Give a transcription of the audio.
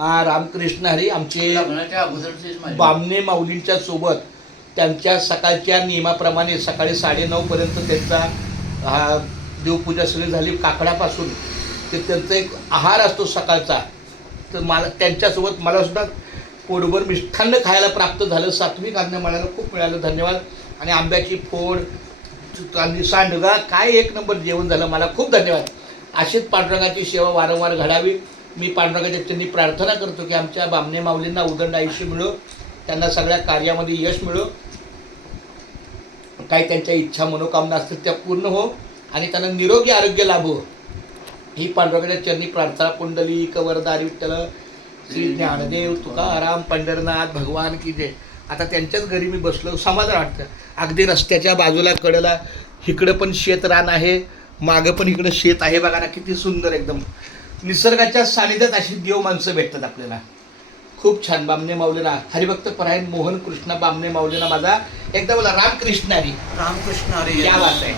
रामकृष्ण हरी. आमचे लग्नाच्या अगोदरचीच माझी. बामणे माऊलींच्या सोबत त्यांच्या सकाळच्या नियमाप्रमाणे सकाळी 9:30 पर्यंत त्यांचा हा देवपूजा सगळी झाली. काकडापासून ते त्यांचा एक आहार असतो सकाळचा. तर मला त्यांच्यासोबत मलासुद्धा पोटभर मिष्ठान्न खायला प्राप्त झालं. सात्विक अन्न मला खूप मिळालं. धन्यवाद. आणि आंब्याची फोड आणि सांडगा काय एक नंबर जेवण झालं. मला खूप धन्यवाद. अशीच पांडुरंगाची सेवा वारंवार घडावी. मी पांडुरंगाच्या त्यांनी प्रार्थना करतो की आमच्या बामणे माऊलींना उदंड आयुष्य मिळो, त्यांना सगळ्या कार्यामध्ये यश मिळो, काही त्यांच्या इच्छा मनोकामना असतील त्या पूर्ण हो आणि त्यांना निरोगी आरोग्य लाभो ही पांडुरंगाच्या चरणी प्रार्थना. पुंडलिक वरदारी विठ्ठल श्री ज्ञानदेव तुकाराम पंढरनाथ भगवान की जय. आता त्यांच्याच घरी मी बसलो, समाधान वाटतं. अगदी रस्त्याच्या बाजूला कडेला इकडं पण शेत रान आहे, मागं पण इकडं शेत आहे. बघा ना किती सुंदर एकदम निसर्गाच्या सानिध्यात अशी देव माणसं भेटतात आपल्याला. खूप छान. बामणे माऊलीला हरिभक्त परायण मोहन कृष्ण बामणे माऊलीला माझा एकदा बोला रामकृष्ण हरी. रामकृष्ण हरी. क्या बात आहे.